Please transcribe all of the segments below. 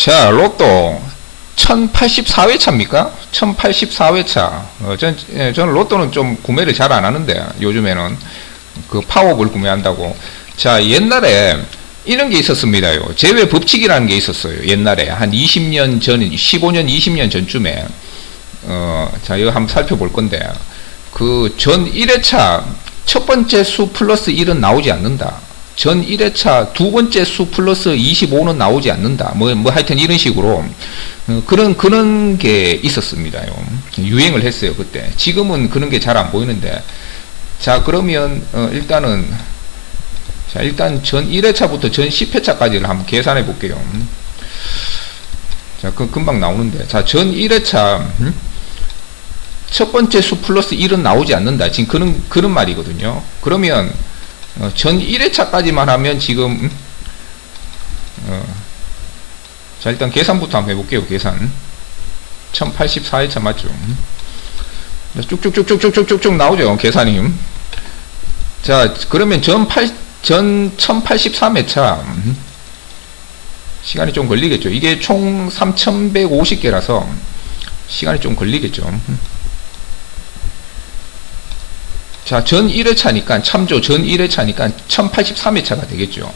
자, 로또 1084회차입니까? 1084회차. 저는 로또는 좀 구매를 잘 안 하는데, 요즘에는 그 파워볼 구매한다고. 자, 옛날에 이런 게 있었습니다요. 제외 법칙이라는 게 있었어요. 옛날에 한 20년 전, 15년, 20년 전쯤에. 자, 이거 한번 살펴볼 건데, 그 전 1회차 첫 번째 수 플러스 1은 나오지 않는다. 전 1회차 두 번째 수 플러스 25는 나오지 않는다. 뭐 하여튼 이런 식으로 그런 게 있었습니다요. 유행을 했어요, 그때. 지금은 그런 게 잘 안 보이는데. 자, 그러면 일단은 자, 일단 전 1회차부터 전 10회차까지를 한번 계산해 볼게요. 자, 금방 나오는데. 자, 전 1회차 첫 번째 수 플러스 1은 나오지 않는다. 지금 그런 말이거든요. 그러면 전 1회차까지만 하면 지금 자, 일단 계산부터 한번 해볼게요. 계산 1084회차 맞죠? 쭉쭉쭉쭉쭉쭉쭉 나오죠, 계산이. 자, 그러면 전 1083회차 시간이 좀 걸리겠죠. 이게 총 3150개라서 시간이 좀 걸리겠죠. 자, 전 1회차니까, 참조 전 1회차니까 1083회차가 되겠죠.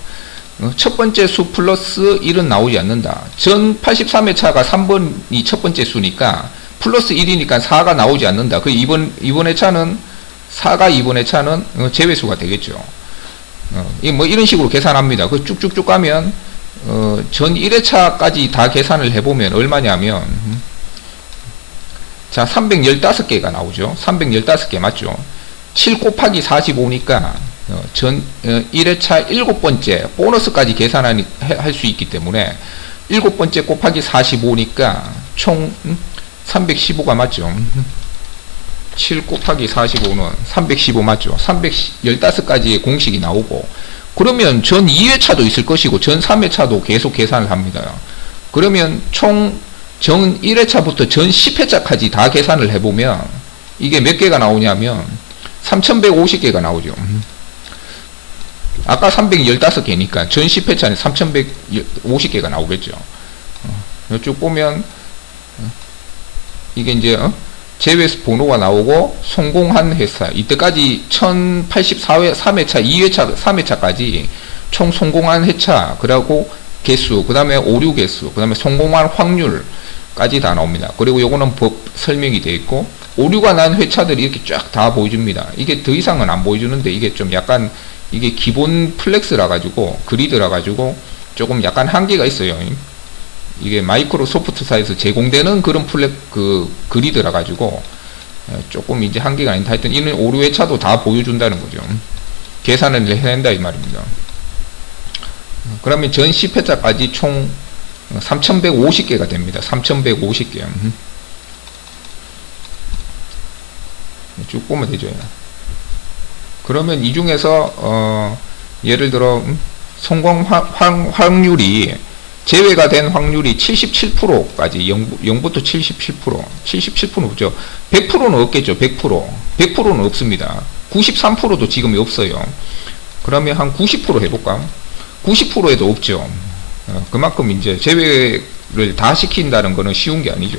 첫 번째 수 플러스 1은 나오지 않는다. 전 83회차가 3번이 첫 번째 수니까, 플러스 1이니까 4가 나오지 않는다. 그 이번 회차는, 4가 이번 회차는 제외수가 되겠죠. 뭐 이런 식으로 계산합니다. 그 쭉쭉쭉 가면, 전 1회차까지 다 계산을 해보면 얼마냐면, 자, 315개가 나오죠. 315개 맞죠? 7 곱하기 45니까 전 1회차 7번째 보너스까지 계산할 수 있기 때문에 7번째 곱하기 45니까 총 315가 맞죠. 7 곱하기 45는 315 맞죠. 315가지의 공식이 나오고, 그러면 전 2회차도 있을 것이고 전 3회차도 계속 계산을 합니다. 그러면 총 전 1회차부터 전 10회차까지 다 계산을 해보면 이게 몇 개가 나오냐면 3150개가 나오죠. 아까 315개니까 전 10회차는 3150개가 나오겠죠. 쭉 보면 이게 이제 제외 번호가 나오고 성공한 회사, 이때까지 1084회 3회차 2회차 3회차까지 총 성공한 회차, 그리고 개수, 그 다음에 오류 개수, 그 다음에 성공한 확률까지 다 나옵니다. 그리고 요거는 법 설명이 되어 있고, 오류가 난 회차들이 이렇게 쫙 다 보여줍니다. 이게 더 이상은 안 보여주는데, 이게 좀 약간, 이게 기본 플렉스라 가지고, 그리드라 가지고, 조금 약간 한계가 있어요. 이게 마이크로소프트사에서 제공되는 그런 그리드라 가지고, 조금 이제 한계가 아닌데, 하여튼 이런 오류 회차도 다 보여준다는 거죠. 계산을 해야 된다, 이 말입니다. 그러면 전 10회차까지 총 3150개가 됩니다. 3150개. 쭉 보면 되죠. 그러면 이 중에서 예를 들어 성공 확률이, 제외가 된 확률이 77%까지 0부터 77%, 77%는 없죠. 100%는 없겠죠. 100%는 없습니다. 93%도 지금 없어요. 그러면 한 90% 해볼까? 90%에도 없죠. 그만큼 이제 제외를 다 시킨다는 거는 쉬운 게 아니죠.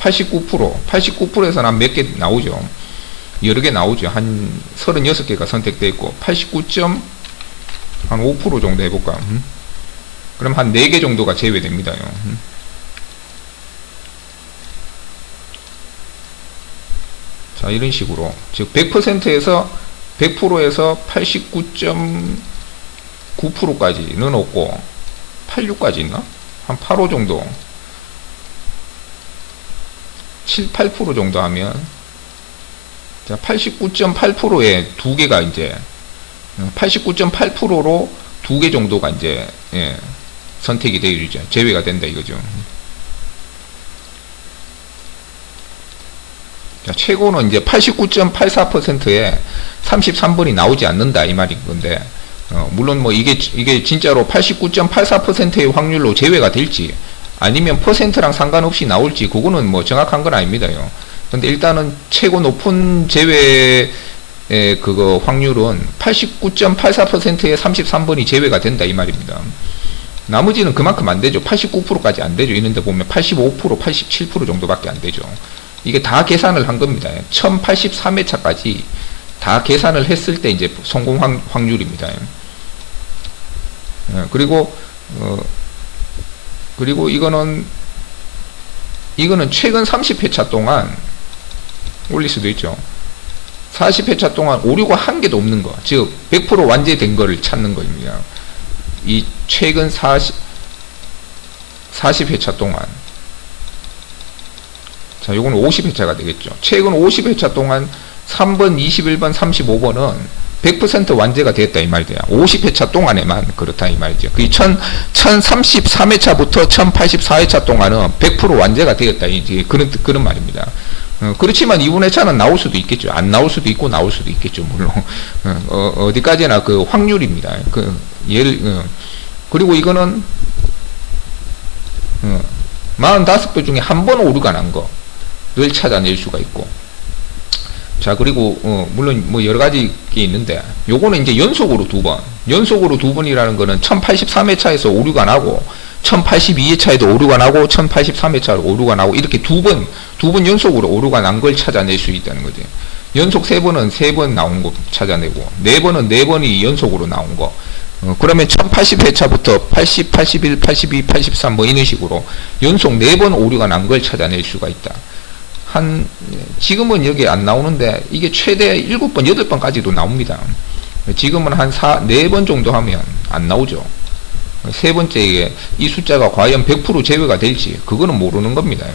89%에서는 한 몇 개 나오죠. 여러 개 나오죠. 한 36개가 선택되어 있고, 89.5% 정도 해볼까? 그럼 한 4개 정도가 제외됩니다. 자, 이런 식으로. 즉, 100%에서 89.9%까지는 없고, 86까지 있나? 한 85 정도. 7, 8% 정도 하면, 자, 89.8%에 두 개가 이제, 89.8%로 두 개 정도가 이제, 선택이 되어있죠. 제외가 된다 이거죠. 자, 최고는 이제 89.84%에 33번이 나오지 않는다 이 말인 건데, 물론 뭐 이게 진짜로 89.84%의 확률로 제외가 될지, 아니면 퍼센트랑 상관없이 나올지, 그거는 뭐 정확한 건 아닙니다요. 근데 일단은 최고 높은 제외의 그거 확률은 89.84%에 33번이 제외가 된다 이 말입니다. 나머지는 그만큼 안 되죠. 89%까지 안 되죠. 이런데 보면 85%, 87% 정도밖에 안 되죠. 이게 다 계산을 한 겁니다. 1083회차까지 다 계산을 했을 때 이제 성공 확률입니다. 그리고 이거는 최근 30회차 동안 올릴 수도 있죠. 40회차 동안 오류가 한 개도 없는 거, 즉 100% 완제된 거를 찾는 거입니다. 이 최근 40회차 동안, 자, 요거는 50회차가 되겠죠. 최근 50회차 동안 3번, 21번, 35번은 100% 완제가 됐다 이 말이야. 50회차 동안에만 그렇다 이 말이죠. 그 1033회차부터 1084회차 동안은 100% 완제가 되었다 이제 그런 말입니다. 그렇지만 이번 회차는 나올 수도 있겠죠. 안 나올 수도 있고 나올 수도 있겠죠. 물론 어디까지나 그 확률입니다. 그리고 이거는 45배 중에 한 번 오류가 난 거를 찾아낼 수가 있고, 자, 그리고 물론 뭐 여러 가지 게 있는데, 요거는 이제 연속으로 두 번이라는 거는 1083회차에서 오류가 나고 1082회차에도 오류가 나고 1083회차로 오류가 나고 이렇게 두 번 연속으로 오류가 난 걸 찾아낼 수 있다는 거죠. 연속 3번은 3번 나온 거 찾아내고, 4번은 4번이 연속으로 나온 거. 그러면 1080회차부터 80, 81, 82, 83 뭐 이런 식으로 연속 4번 오류가 난 걸 찾아낼 수가 있다. 지금은 여기 안 나오는데 이게 최대 7번, 8번까지도 나옵니다. 지금은 한 4번 정도 하면 안 나오죠. 세 번째, 이 숫자가 과연 100% 제외가 될지 그거는 모르는 겁니다.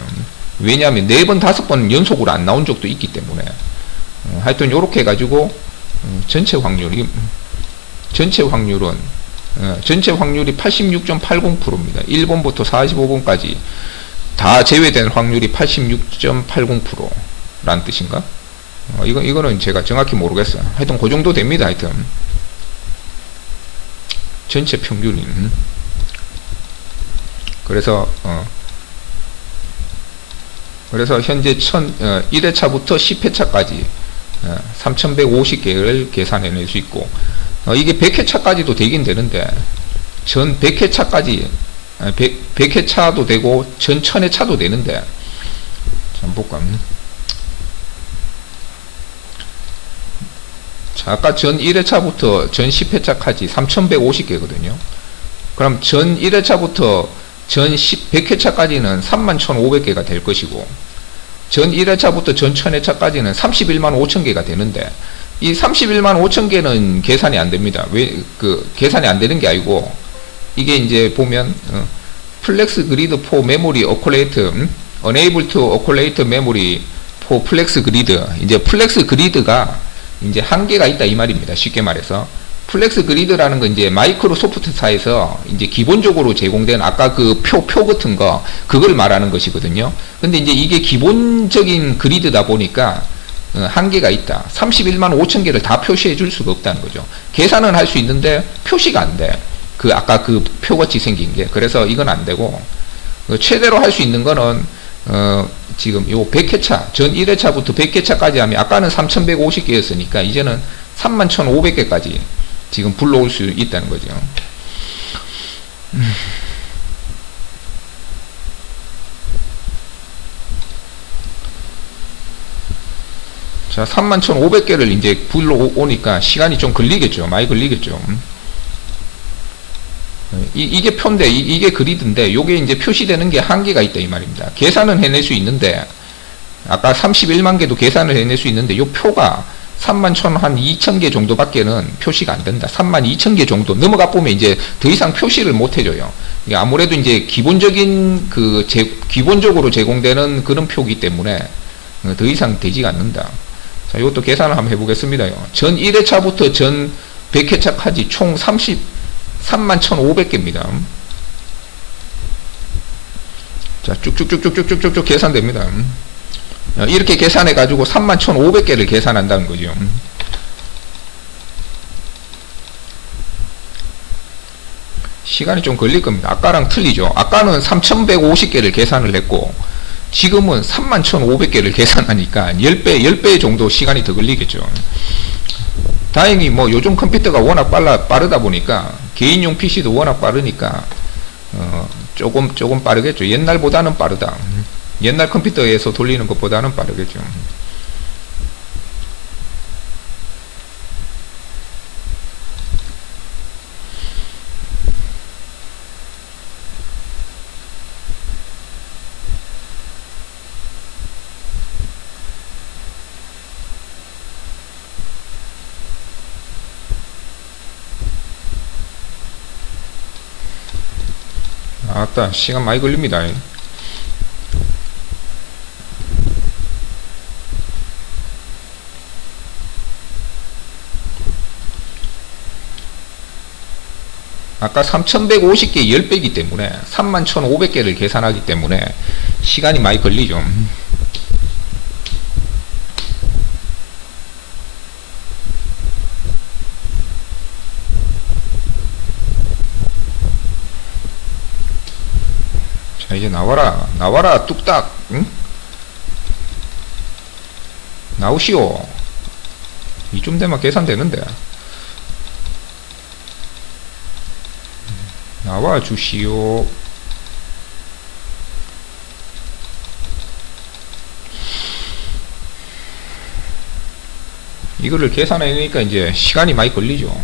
왜냐하면 4번, 5번 연속으로 안 나온 적도 있기 때문에. 하여튼 요렇게 해가지고 전체 확률은 전체 확률이 86.80%입니다. 1번부터 45번까지 다 제외된 확률이 86.80%라는 뜻인가? 이거는 제가 정확히 모르겠어요. 하여튼 그 정도 됩니다. 하여튼 전체 평균인. 그래서 현재 1회차부터 10회차까지 3150개를 계산해낼 수 있고, 이게 100회차까지도 되긴 되는데 전 100회차까지 100회차도 되고 전 1000회차도 되는데, 좀 볼까? 자, 아까 전 1회차부터 전 10회차까지 3150개거든요. 그럼 전 1회차부터 전 100회차까지는 31,500개가 될 것이고, 전 1회차부터 전 1000회차까지는 31만 5천 개가 되는데, 이 31만 5천 개는 계산이 안 됩니다. 왜, 계산이 안 되는 게 아니고, 이게 이제 보면, 플렉스 그리드 포 메모리 어콜레이트, unable to occupate memory for 플렉스 그리드. 이제 플렉스 그리드가 이제 한계가 있다 이 말입니다. 쉽게 말해서. 플렉스 그리드라는 건 이제 마이크로소프트사에서 이제 기본적으로 제공된 아까 그 표 같은 거, 그걸 말하는 것이거든요. 근데 이제 이게 기본적인 그리드다 보니까 한계가 있다. 31만 5천 개를 다 표시해 줄 수가 없다는 거죠. 계산은 할 수 있는데 표시가 안 돼. 아까 그 표같이 생긴 게. 그래서 이건 안 되고, 최대로 할 수 있는 거는 지금 요 100회차, 전 1회차부터 100회차까지 하면, 아까는 3150개였으니까 이제는 31,500개까지 지금 불러올 수 있다는 거죠. 자, 31,500개를 이제 불러오니까 시간이 좀 걸리겠죠. 많이 걸리겠죠. 이게 표인데, 이게 그리드인데, 요게 이제 표시되는 게 한계가 있다 이 말입니다. 계산은 해낼 수 있는데, 아까 31만 개도 계산을 해낼 수 있는데, 요 표가 31,200개 정도밖에는 표시가 안 된다. 32,000개 정도 넘어가 보면 이제 더 이상 표시를 못 해줘요. 아무래도 이제 기본적으로 제공되는 그런 표기 때문에 더 이상 되지가 않는다. 자, 이것도 계산을 한번 해보겠습니다요. 전 1회차부터 전 100회차까지 총 31,500개입니다. 자, 쭉쭉쭉쭉쭉쭉쭉 계산됩니다. 이렇게 계산해 가지고 31,500개를 계산한다는 거죠. 시간이 좀 걸릴 겁니다. 아까랑 틀리죠. 아까는 3,150개를 계산을 했고, 지금은 31,500개를 계산하니까 10배 정도 시간이 더 걸리겠죠. 다행히 뭐 요즘 컴퓨터가 워낙 빠르다 보니까, 개인용 PC도 워낙 빠르니까 조금 빠르겠죠. 옛날보다는 빠르다. 옛날 컴퓨터에서 돌리는 것보다는 빠르겠죠. 아따, 시간 많이 걸립니다. 아까 3150개 10배이기 때문에 31,500개를 계산하기 때문에 시간이 많이 걸리죠. 자, 이제 나와라 뚝딱. 응? 나오시오. 이쯤 되면 계산되는데. 나와 주시오. 이거를 계산하니까 이제 시간이 많이 걸리죠.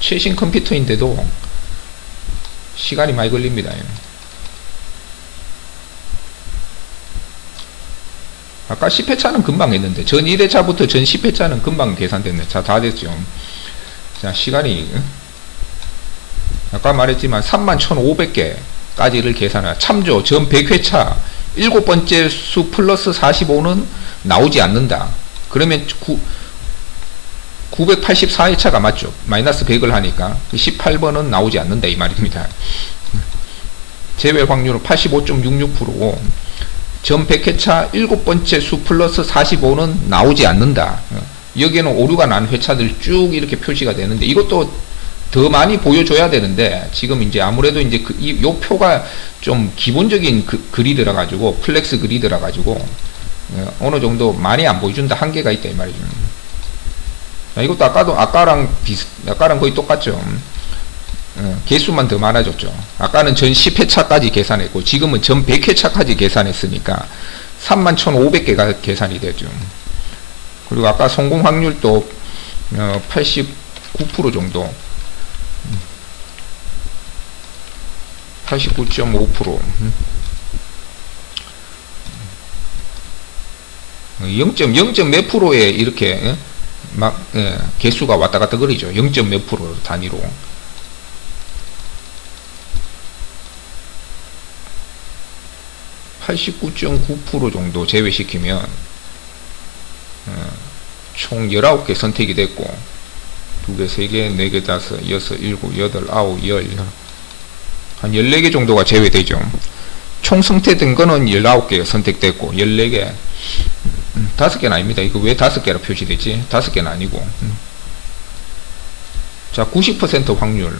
최신 컴퓨터인데도 시간이 많이 걸립니다. 아까 10회차는 금방 했는데 전 1회차부터 전 10회차는 금방 계산됐네. 자, 다 됐죠. 자, 시간이 아까 말했지만 31,500개까지를 계산해. 참조 전 100회차 7번째 수 플러스 45는 나오지 않는다. 그러면 984회차가 맞죠. 마이너스 100을 하니까 18번은 나오지 않는다 이 말입니다. 제외 확률은 85.66%고 전 100회차 7번째 수 플러스 45는 나오지 않는다. 여기에는 오류가 난 회차들 쭉 이렇게 표시가 되는데 이것도 더 많이 보여줘야 되는데 지금 이제 아무래도 이제 요 표가 좀 기본적인 글이 들어가지고 플렉스 글이 들어가지고 어느 정도 많이 안 보여준다. 한계가 있다 이 말이죠. 이것도 아까랑 거의 똑같죠. 개수만 더 많아졌죠. 아까는 전 10회차까지 계산했고 지금은 전 100회차까지 계산했으니까 31,500개가 계산이 되죠. 그리고 아까 성공 확률도 89% 정도 89.5% 0. 몇 프로에 이렇게 막 개수가 왔다 갔다 그리죠. 0. 몇 프로 단위로 89.9% 정도 제외시키면 총 19개 선택이 됐고 2개, 3개, 4개, 5, 6, 7, 8, 9, 10 한 14개 정도가 제외되죠. 총 선택된 거는 19개 선택됐고 14개 5개는 아닙니다. 이거 왜 5개라 표시되지? 5개는 아니고 자 90% 확률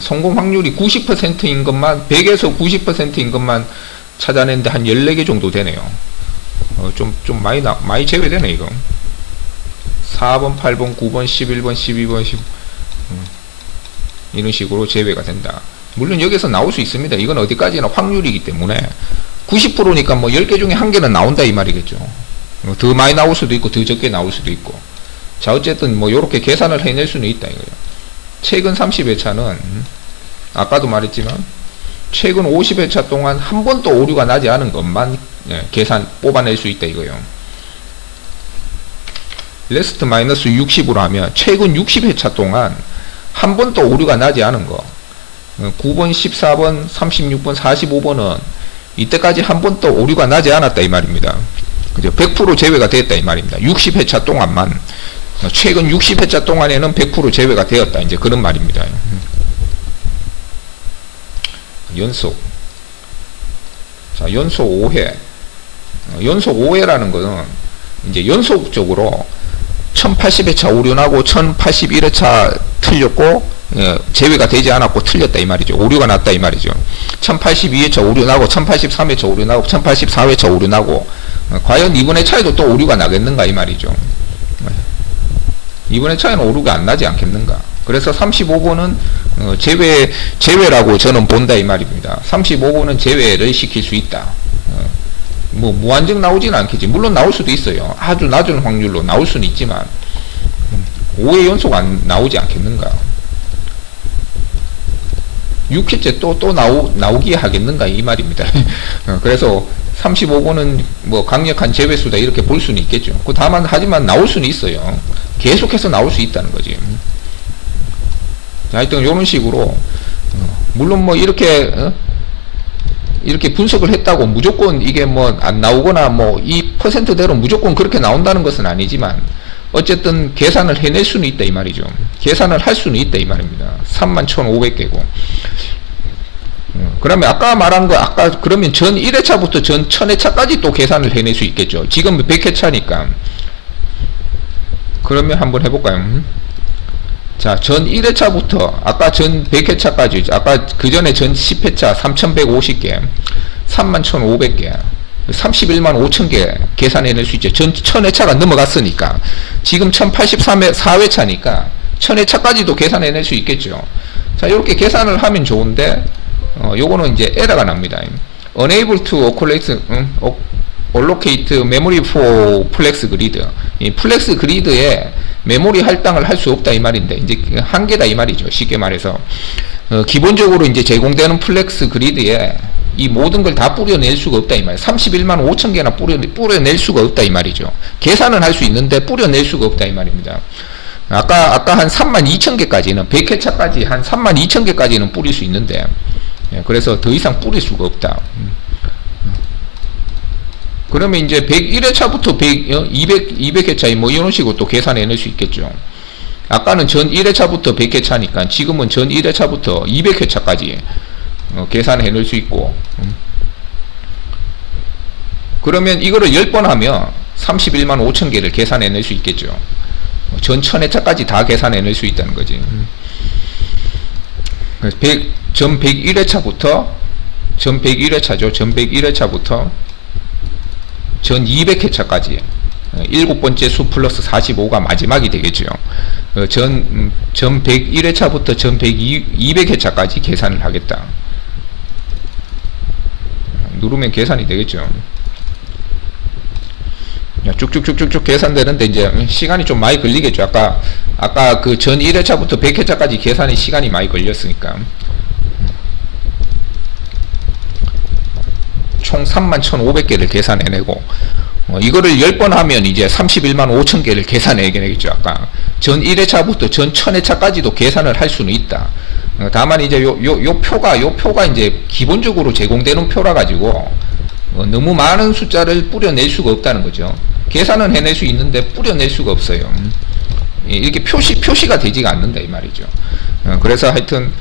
성공 확률이 90%인 것만 100에서 90%인 것만 찾아냈는데 한 14개 정도 되네요. 좀 많이 제외되네 이거. 4번, 8번, 9번, 11번, 12번, 10 이런 식으로 제외가 된다. 물론 여기서 나올 수 있습니다. 이건 어디까지나 확률이기 때문에 90%니까 뭐 10개 중에 1개는 나온다 이 말이겠죠. 더 많이 나올 수도 있고 더 적게 나올 수도 있고. 자 어쨌든 뭐 요렇게 계산을 해낼 수는 있다 이거예요. 최근 30회차는 아까도 말했지만 최근 50회차 동안 한 번도 오류가 나지 않은 것만 계산 뽑아낼 수 있다 이거예요. 레스트 마이너스 60으로 하면 최근 60회차 동안 한 번도 오류가 나지 않은 거 9번, 14번, 36번, 45번은 이때까지 한 번도 오류가 나지 않았다 이 말입니다. 그죠? 100% 제외가 됐다 이 말입니다. 60회차 동안만 최근 60회차 동안에는 100% 제외가 되었다 이제 그런 말입니다. 연속 자 연속 5회 연속 5회라는 것은 이제 연속적으로 1080회차 오류나고 1081회차 틀렸고 제외가 되지 않았고 틀렸다 이 말이죠. 오류가 났다 이 말이죠. 1082회차 오류나고 1083회차 오류나고 1084회차 오류나고 과연 이번에 차에도 또 오류가 나겠는가 이 말이죠. 이번에 차에는 오류가 안 나지 않겠는가. 그래서 35번은 제외라고 저는 본다 이 말입니다. 35번은 제외를 시킬 수 있다. 뭐 무한정 나오지는 않겠지. 물론 나올 수도 있어요. 아주 낮은 확률로 나올 수는 있지만 5의 연속 안 나오지 않겠는가. 6회째 또 나오기 하겠는가 이 말입니다. 그래서 35번은 뭐 강력한 제외수다 이렇게 볼 수는 있겠죠. 다만 하지만 나올 수는 있어요. 계속해서 나올 수 있다는 거지. 하여튼 이런 식으로 물론 뭐 이렇게 분석을 했다고 무조건 이게 뭐 안 나오거나 뭐 이 퍼센트대로 무조건 그렇게 나온다는 것은 아니지만 어쨌든 계산을 해낼 수는 있다 이 말이죠. 계산을 할 수는 있다 이 말입니다. 31,500개고. 그러면 아까 말한 거 그러면 전 1회차부터 전 1000회차까지 또 계산을 해낼 수 있겠죠. 지금 100회차니까. 그러면 한번 해볼까요? 자, 전 1회차부터 아까 전 100회차까지 아까 그 전에 전 10회차 3150개 31,500개 31만 5천개 계산해낼 수 있죠. 전 1000회차가 넘어갔으니까 지금 1084회차니까 1000회차까지도 계산해낼 수 있겠죠. 자, 이렇게 계산을 하면 좋은데 요거는 이제 에러가 납니다. Unable to allocate memory for flex grid. 이 플렉스 그리드에 메모리 할당을 할 수 없다 이 말인데 이제 한계다 이 말이죠. 쉽게 말해서 기본적으로 이제 제공되는 플렉스 그리드에 이 모든 걸 다 뿌려낼 수가 없다 이 말이에요. 31만 5천 개나 뿌려낼 수가 없다 이 말이죠. 계산은 할 수 있는데 뿌려낼 수가 없다 이 말입니다. 아까 한 3만 2천 개까지는 100회차까지 한 3만 2천 개까지는 뿌릴 수 있는데 그래서 더 이상 뿌릴 수가 없다. 그러면 이제 101회차부터 200회차 뭐 이런 식으로 또 계산해낼 수 있겠죠. 아까는 전 1회차부터 100회차니까 지금은 전 1회차부터 200회차까지 계산해낼 수 있고 그러면 이거를 10번 하면 31만 5천 개를 계산해낼 수 있겠죠. 전 1000회차까지 다 계산해낼 수 있다는 거지. 전 101회차부터 전 101회차죠. 전 101회차부터 전 200회차까지 7번째 수 플러스 45가 마지막이 되겠죠. 전 101회차부터 전 200회차까지 계산을 하겠다. 누르면 계산이 되겠죠. 쭉쭉쭉쭉쭉 계산되는데 이제 시간이 좀 많이 걸리겠죠. 아까 그 전 1회차부터 100회차까지 계산이 시간이 많이 걸렸으니까. 총 31,500개를 계산해내고 이거를 10번 하면 이제 31만 5천 개를 계산해내겠죠. 아까 전 1회차부터 전 1000회차까지도 계산을 할 수는 있다. 다만 이제 요 표가 이제 기본적으로 제공되는 표라 가지고 너무 많은 숫자를 뿌려낼 수가 없다는 거죠. 계산은 해낼 수 있는데 뿌려낼 수가 없어요. 이렇게 표시가 되지가 않는다 이 말이죠. 그래서 하여튼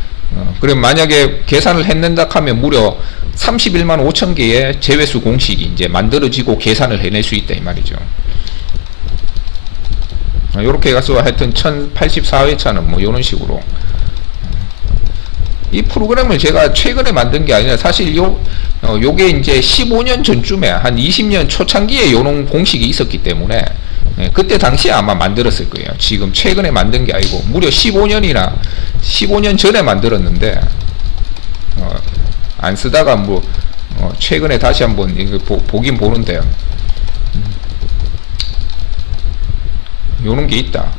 그럼 만약에 계산을 해낸다 하면 무려 31만 5천 개의 제외수 공식이 이제 만들어지고 계산을 해낼 수 있다 이 말이죠. 요렇게 해서 하여튼 1084회차는 뭐 요런 식으로 이 프로그램을 제가 최근에 만든 게 아니라 사실 요게 이제 15년 전쯤에 한 20년 초창기에 요런 공식이 있었기 때문에 그때 당시에 아마 만들었을 거예요. 지금 최근에 만든 게 아니고 무려 15년 전에 만들었는데 안 쓰다가 뭐 최근에 다시 한번 이거 보긴 보는데요. 요런 게 있다.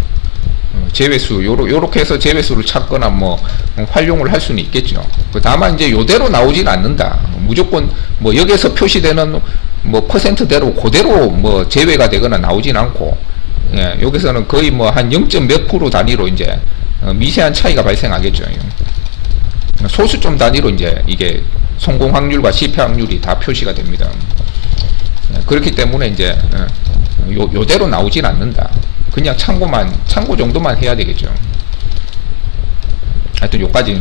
제외수 요렇게 해서 제외수를 찾거나 뭐 활용을 할 수는 있겠죠. 다만 이제 요대로 나오진 않는다. 무조건 뭐 여기서 표시되는 뭐 퍼센트대로 그대로 뭐 제외가 되거나 나오진 않고 여기서는 거의 뭐 한 0. 몇 프로 단위로 이제 미세한 차이가 발생하겠죠. 소수점 단위로 이제 이게 성공 확률과 실패 확률이 다 표시가 됩니다. 그렇기 때문에 이제 요대로 나오진 않는다. 그냥 참고 정도만 해야 되겠죠. 하여튼 요까지